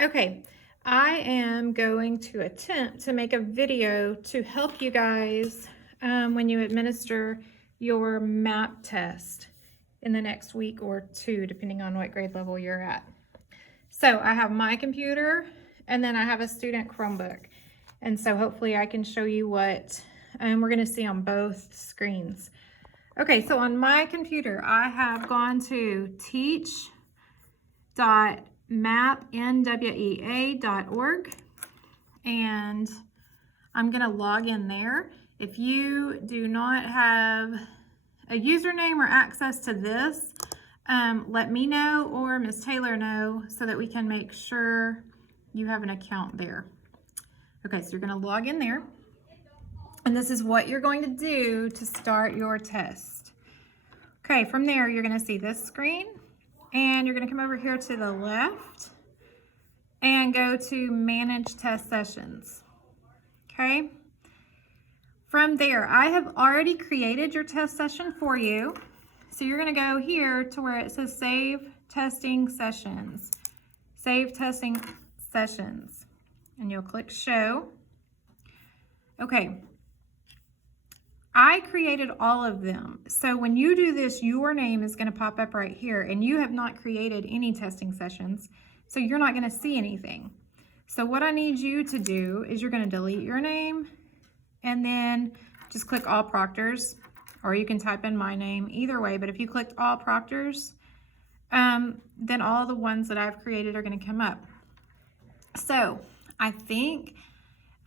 Okay, I am going to attempt to make a video to help you guys when you administer your MAP test in the next week or two, depending on what grade level you're at. So I have my computer and then I have a student Chromebook. And so hopefully I can show you what we're going to see on both screens. Okay, so on my computer, I have gone to teach.mapnwea.org and I'm going to log in there. If you do not have a username or access to this, let me know or Ms. Taylor know so that we can make sure you have an account there. Okay, so you're going to log in there. And this is what you're going to do to start your test. Okay, from there, you're going to see this screen. And you're going to come over here to the left and go to Manage Test Sessions. Okay. From there, I have already created your test session for you. So you're going to go here to where it says Save Testing Sessions. Save Testing Sessions. And you'll click Show. Okay. I created all of them. So when you do this, your name is going to pop up right here, and you have not created any testing sessions, so you're not going to see anything. So what I need you to do is you're going to delete your name and then just click all proctors, or you can type in my name, either way. But if you clicked all proctors, then all the ones that I've created are going to come up. So I think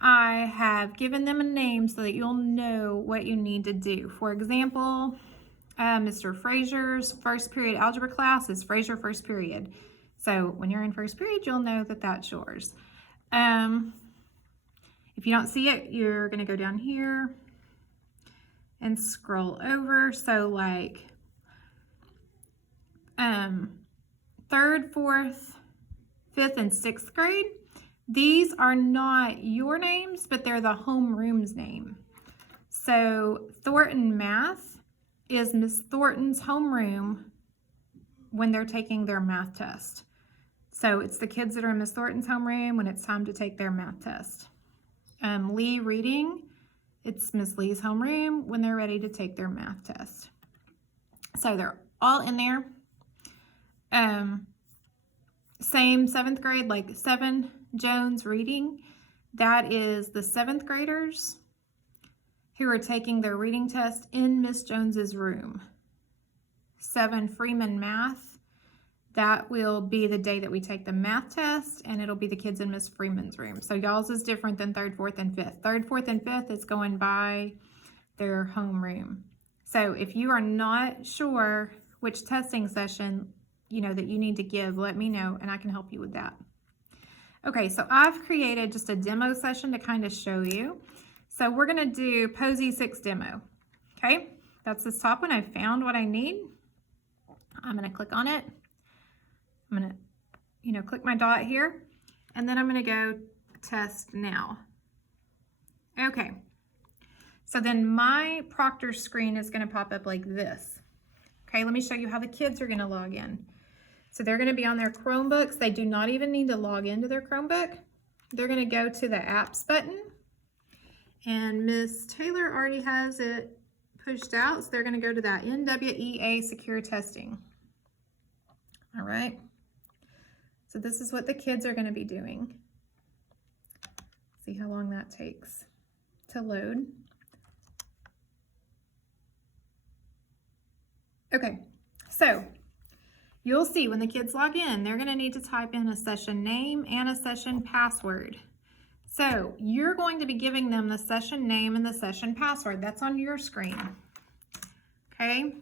I have given them a name so that you'll know what you need to do. For example, Mr. Frazier's first period algebra class is Frazier first period. So when you're in first period, you'll know that that's yours. If you don't see it, you're going to go down here and scroll over. So like third, fourth, fifth, and sixth grade. These are not your names, but they're the homeroom's name. So Thornton Math is Miss Thornton's homeroom when they're taking their math test. So it's the kids that are in Miss Thornton's homeroom when it's time to take their math test. Lee Reading, it's Miss Lee's homeroom when they're ready to take their math test. So they're all in there. Same seventh grade, like 7 Jones Reading. That is the 7th graders who are taking their reading test in Miss Jones's room. 7 Freeman Math. That will be the day that we take the math test, and it'll be the kids in Miss Freeman's room. So y'all's is different than 3rd, 4th, and 5th. 3rd, 4th, and 5th is going by their homeroom. So if you are not sure which testing session that you need to give, let me know and I can help you with that. Okay, so I've created just a demo session to kind of show you. So we're going to do Posey 6 demo. Okay, that's this top one. I found what I need. I'm going to click on it. I'm going to, click my dot here, and then I'm going to go test now. Okay, so then my proctor screen is going to pop up like this. Okay, let me show you how the kids are going to log in. So they're going to be on their Chromebooks. They do not even need to log into their Chromebook. They're going to go to the apps button. And Miss Taylor already has it pushed out. So they're going to go to that NWEA secure testing. All right. So this is what the kids are going to be doing. See how long that takes to load. Okay, so you'll see when the kids log in, they're going to need to type in a session name and a session password. So you're going to be giving them the session name and the session password. That's on your screen. Okay.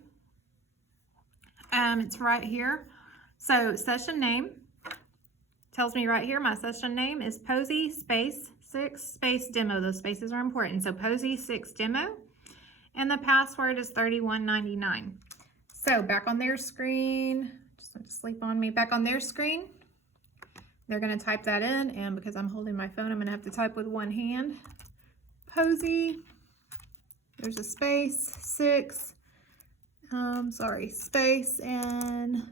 It's right here. So session name tells me right here, my session name is Posey space 6 space demo. Those spaces are important. So Posey 6 demo. And the password is 3199. So back on their screen, just went to sleep on me. Back on their screen, they're going to type that in, and because I'm holding my phone, I'm going to have to type with one hand. Posey, there's a space, 6, space and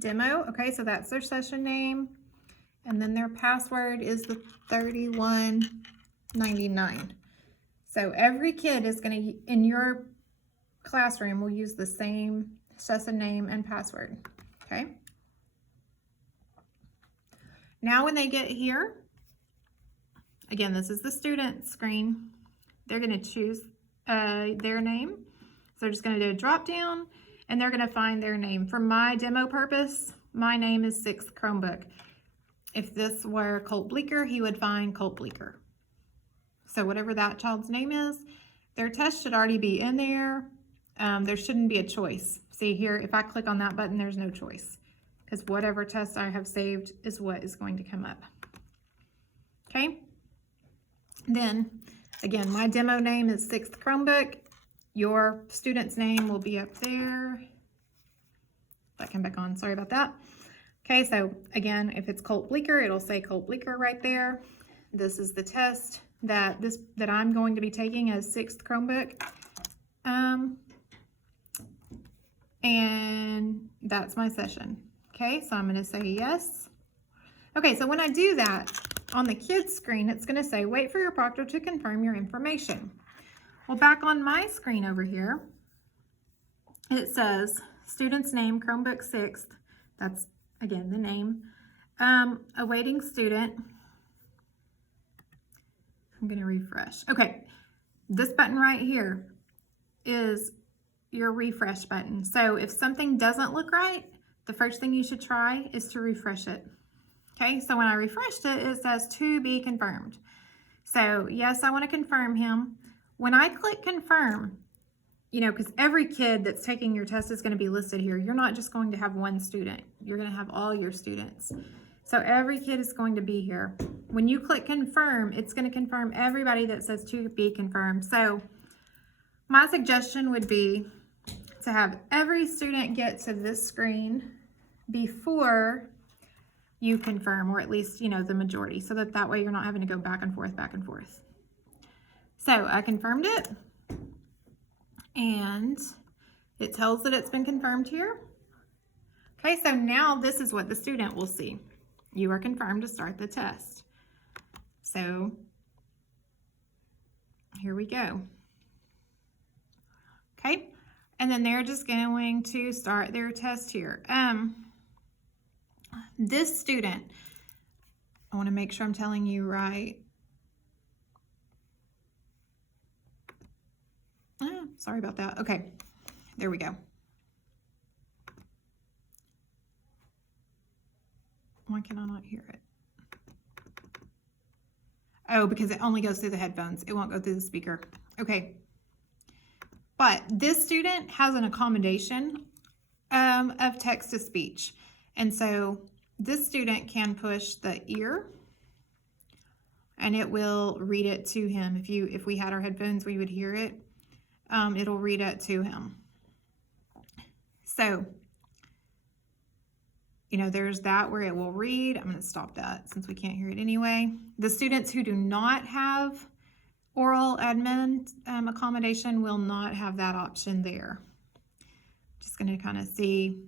demo. Okay, so that's their session name. And then their password is the 3199. So every kid is going to, in your classroom, will use the same session name and password. Okay. Now when they get here, again, this is the student screen. They're going to choose their name. So they're just going to do a drop down and they're going to find their name. For my demo purpose, my name is 6th Chromebook. If this were Colt Bleecker, he would find Colt Bleecker. So whatever that child's name is, their test should already be in there. There shouldn't be a choice. See here, if I click on that button, there's no choice because whatever test I have saved is what is going to come up. Okay. Then again, my demo name is 6th Chromebook. Your student's name will be up there. That came back on, sorry about that. Okay, so again, if it's Colt Bleecker, it'll say Colt Bleecker right there. This is the test that I'm going to be taking as 6th Chromebook. And that's my session. Okay, so I'm going to say yes. Okay, so when I do that, on the kids screen, it's going to say, wait for your proctor to confirm your information. Well, back on my screen over here, it says student's name, Chromebook 6th. That's, again, the name. Awaiting student. I'm going to refresh. Okay, this button right here is your refresh button. So if something doesn't look right, the first thing you should try is to refresh it. Okay, so when I refreshed it, it says to be confirmed. So yes, I want to confirm him. When I click confirm, you know, because every kid that's taking your test is going to be listed here. You're not just going to have one student. You're going to have all your students. So every kid is going to be here. When you click confirm, it's going to confirm everybody that says to be confirmed. So my suggestion would be to have every student get to this screen before you confirm, or at least, you know, the majority, so that way you're not having to go back and forth, back and forth. So I confirmed it, and it tells that it's been confirmed here. Okay, so now this is what the student will see. You are confirmed to start the test. So here we go. Okay, and then they're just going to start their test here. This student, I want to make sure I'm telling you right. Sorry about that. Okay, there we go. Why can I not hear it? Oh, because it only goes through the headphones. It won't go through the speaker. Okay. But this student has an accommodation of text-to-speech. And so this student can push the ear and it will read it to him. If we had our headphones, we would hear it. It'll read it to him. So, you know, there's that where it will read. I'm going to stop that since we can't hear it anyway. The students who do not have oral admin accommodation will not have that option there. Just going to kind of see.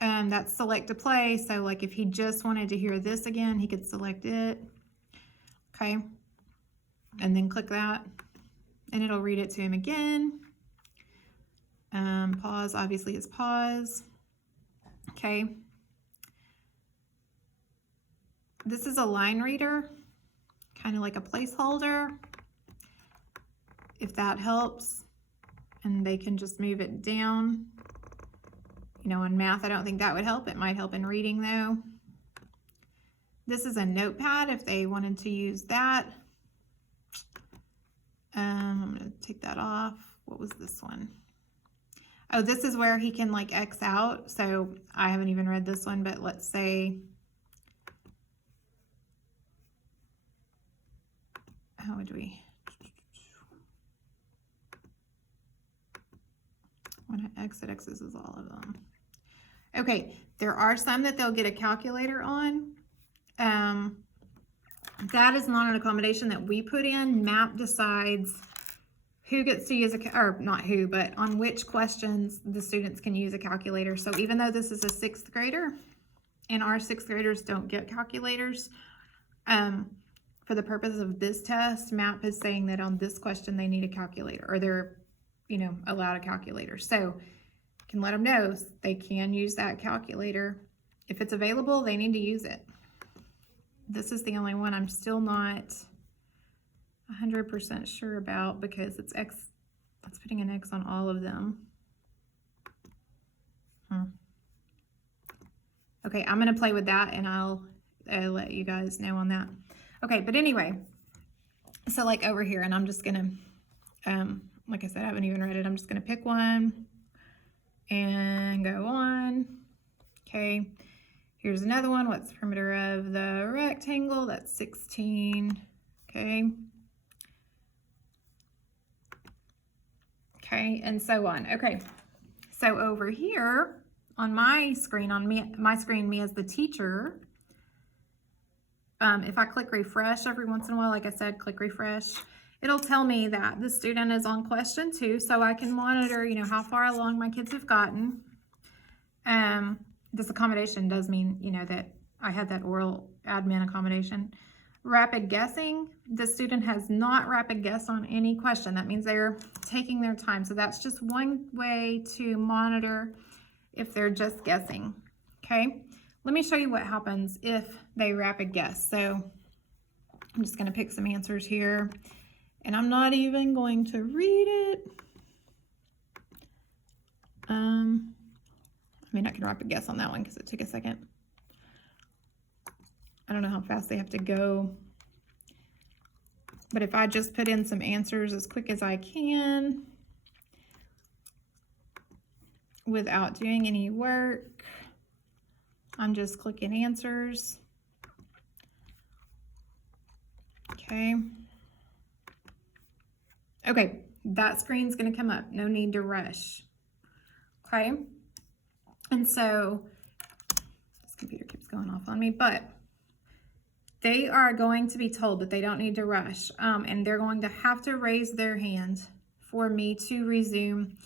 That's select to play. So like if he just wanted to hear this again, he could select it. Okay. And then click that and it'll read it to him again. Pause obviously is pause. Okay. This is a line reader, kind of like a placeholder. If that helps, and they can just move it down. You know, in math, I don't think that would help. It might help in reading though. This is a notepad if they wanted to use that. I'm going to take that off. What was this one? Oh, this is where he can like X out. So I haven't even read this one, but let's say, how would we? When I exit, X's is all of them. Okay, there are some that they'll get a calculator on. That is not an accommodation that we put in. MAP decides who gets to use or not who, but on which questions the students can use a calculator. So even though this is a 6th grader, and our 6th graders don't get calculators. For the purpose of this test, MAP is saying that on this question they need a calculator, or they're, you know, allowed a calculator. So you can let them know they can use that calculator. If it's available, they need to use it. This is the only one I'm still not 100% sure about, because it's putting an X on all of them. Okay, I'm gonna play with that and I'll let you guys know on that. Okay, but anyway, so like over here, and I'm just gonna, like I said, I haven't even read it. I'm just gonna pick one and go on. Okay, here's another one. What's the perimeter of the rectangle? That's 16. Okay. Okay, and so on. Okay, so over here on my screen, me as the teacher, if I click refresh every once in a while, like I said, click refresh, it'll tell me that the student is on question 2, so I can monitor, you know, how far along my kids have gotten. This accommodation does mean, you know, that I had that oral admin accommodation. Rapid guessing, the student has not rapid guessed on any question. That means they're taking their time. So that's just one way to monitor if they're just guessing. Okay, let me show you what happens if they rapid guess. So I'm just going to pick some answers here, and I'm not even going to read it. I mean, I can rapid guess on that one because it took a second. I don't know how fast they have to go, but if I just put in some answers as quick as I can without doing any work, I'm just clicking answers. Okay. Okay, that screen's going to come up. No need to rush. Okay. And so this computer keeps going off on me, but they are going to be told that they don't need to rush, and they're going to have to raise their hand for me to resume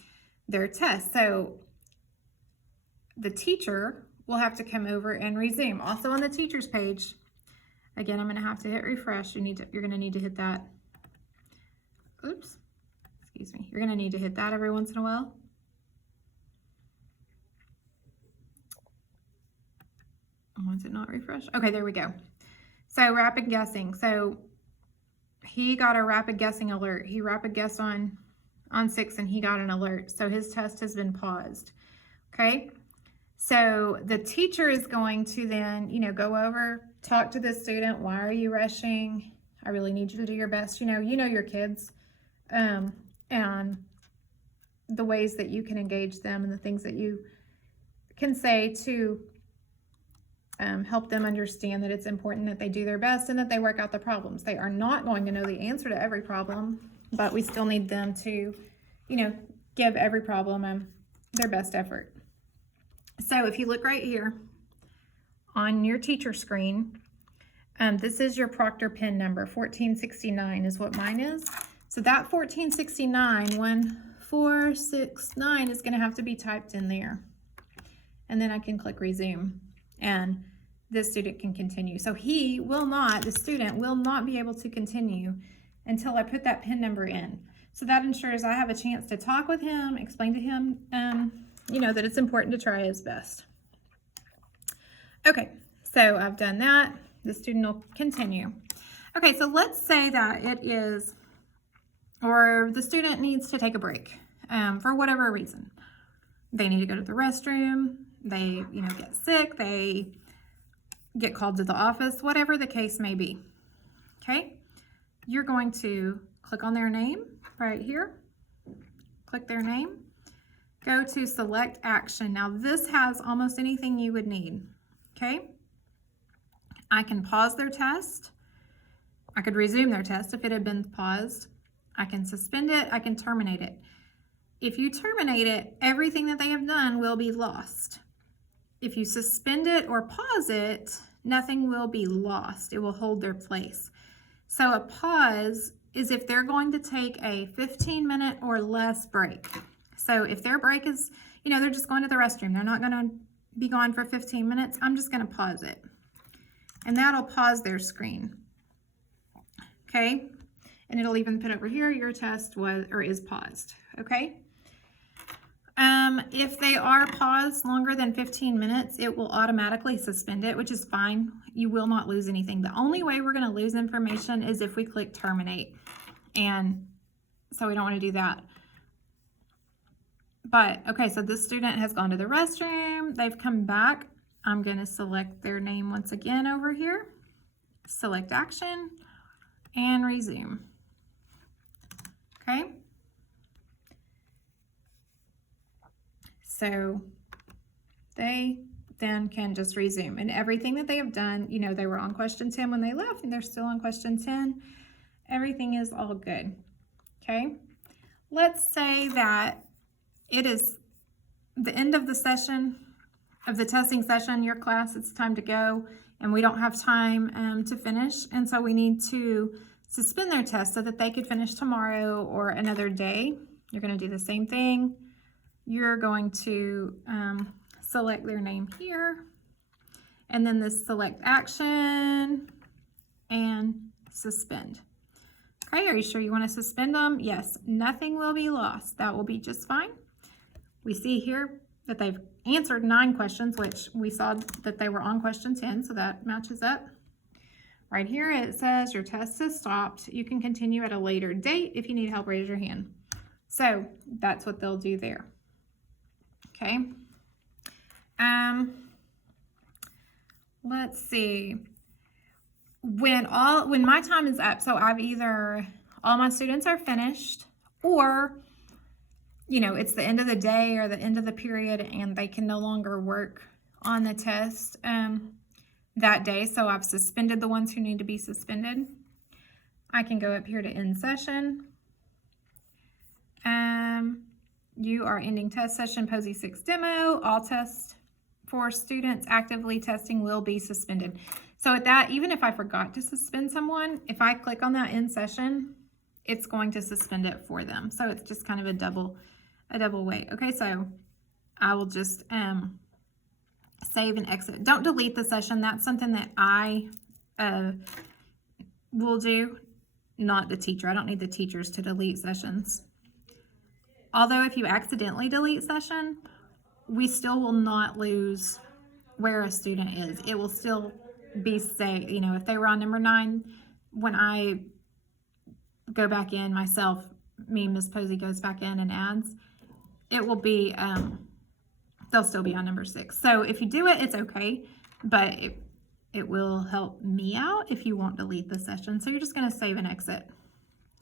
their test. So the teacher will have to come over and resume. Also on the teacher's page, again, I'm going to have to hit refresh. You're going to need to hit that. Oops, excuse me. You're going to need to hit that every once in a while. Why is it not refresh? Okay, there we go. So rapid guessing. So he got a rapid guessing alert. He rapid guessed on 6 and he got an alert. So his test has been paused. Okay. So the teacher is going to then, you know, go over, talk to the student. Why are you rushing? I really need you to do your best. You know your kids, and the ways that you can engage them and the things that you can say to help them understand that it's important that they do their best and that they work out the problems. They are not going to know the answer to every problem, but we still need them to, you know, give every problem their best effort. So if you look right here on your teacher screen, this is your Proctor pin number. 1469 is what mine is. So that 1469, 1469 is going to have to be typed in there. And then I can click resume, and this student can continue. So the student will not be able to continue until I put that pin number in. So that ensures I have a chance to talk with him, explain to him, you know, that it's important to try his best. Okay, so I've done that. The student will continue. Okay, so let's say that it is, or the student needs to take a break for whatever reason. They need to go to the restroom, they, you know, get sick, they get called to the office, whatever the case may be. Okay, you're going to click on their name right here, click their name, go to select action. Now this has almost anything you would need. Okay, I can pause their test, I could resume their test if it had been paused, I can suspend it, I can terminate it. If you terminate it, everything that they have done will be lost. If you suspend it or pause it, nothing will be lost. It will hold their place. So a pause is if they're going to take a 15-minute or less break. So if their break is, you know, they're just going to the restroom, they're not going to be gone for 15 minutes, I'm just going to pause it. And that'll pause their screen. Okay? And it'll even put over here, your test was or is paused. Okay? If they are paused longer than 15 minutes, it will automatically suspend it, which is fine. You will not lose anything. The only way we're going to lose information is if we click terminate. And so we don't want to do that. But, okay, so this student has gone to the restroom. They've come back. I'm going to select their name once again over here. Select action and resume. Okay. So they then can just resume. And everything that they have done, you know, they were on question 10 when they left, and they're still on question 10. Everything is all good. Okay. Let's say that it is the end of the session, of the testing session, your class, it's time to go, and we don't have time to finish. And so we need to suspend their test so that they could finish tomorrow or another day. You're going to do the same thing. You're going to select their name here, and then this select action and suspend. Okay, are you sure you want to suspend them? Yes, nothing will be lost. That will be just fine. We see here that they've answered 9 questions, which we saw that they were on question 10, so that matches up. Right here it says your test has stopped. You can continue at a later date. If you need help, raise your hand. So that's what they'll do there. Okay. Let's see. When my time is up, so I've either all my students are finished, or you know, it's the end of the day or the end of the period and they can no longer work on the test that day. So I've suspended the ones who need to be suspended. I can go up here to end session. You are ending test session POSI 6 demo. All tests for students actively testing will be suspended. So at that, even if I forgot to suspend someone, if I click on that end session, it's going to suspend it for them. So it's just kind of a double way. Okay, so I will just save and exit. Don't delete the session. That's something that I will do, not the teacher. I don't need the teachers to delete sessions. Although if you accidentally delete session, we still will not lose where a student is. It will still be saved. You know, if they were on number 9, when I go back in myself, Ms. Posey goes back in and adds, it will be, they'll still be on number 6. So if you do it, it's okay, but it will help me out if you won't delete the session. So you're just going to save and exit.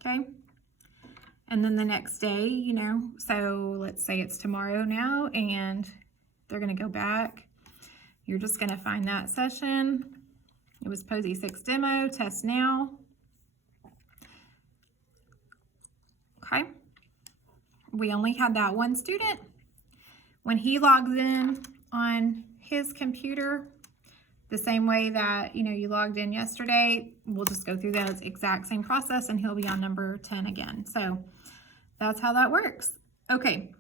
Okay. And then the next day, you know, so let's say it's tomorrow now and they're going to go back. You're just going to find that session. It was POSI 6 demo, test now. Okay. We only had that one student. When he logs in on his computer, the same way that, you know, you logged in yesterday, we'll just go through that exact same process and he'll be on number 10 again. So that's how that works. Okay.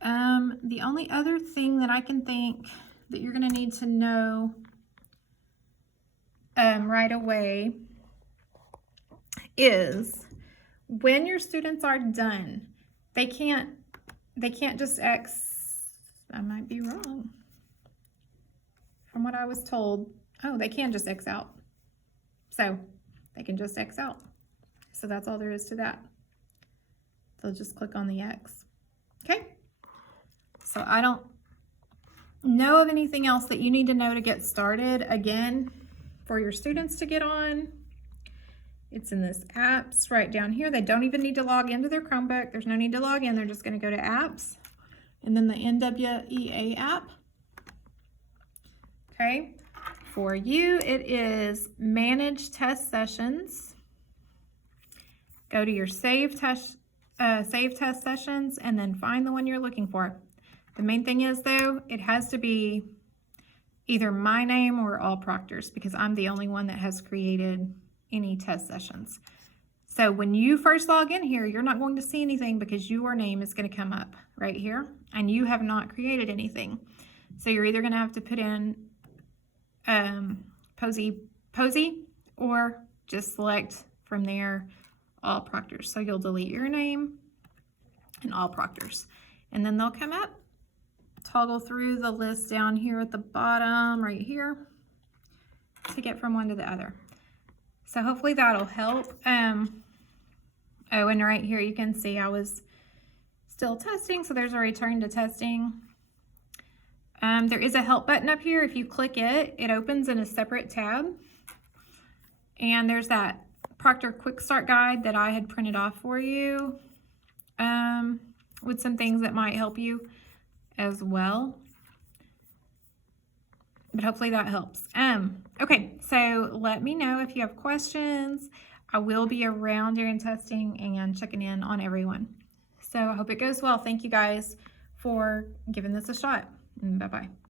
The only other thing that I can think that you're going to need to know right away is when your students are done, they can't just I might be wrong. From what I was told, oh, they can just X out. So they can just X out. So that's all there is to that. They'll just click on the X. Okay. So I don't know of anything else that you need to know to get started. Again, for your students to get on, it's in this apps right down here. They don't even need to log into their Chromebook. There's no need to log in. They're just going to go to apps and then the NWEA app. Okay. For you, it is manage test sessions. Go to your save test sessions and then find the one you're looking for. The main thing is though, it has to be either my name or all proctors because I'm the only one that has created any test sessions. So when you first log in here, you're not going to see anything because your name is going to come up right here and you have not created anything. So you're either going to have to put in Posey or just select from there all proctors. So you'll delete your name and all proctors. And then they'll come up. Toggle through the list down here at the bottom right here to get from one to the other. So hopefully that'll help. Oh, and right here you can see I was still testing, so there's a return to testing. There is a help button up here. If you click it, it opens in a separate tab. And there's that Proctor Quick Start Guide that I had printed off for you with some things that might help you as well. But hopefully that helps. Okay, so let me know if you have questions. I will be around during testing and checking in on everyone. So I hope it goes well. Thank you guys for giving this a shot. Bye-bye.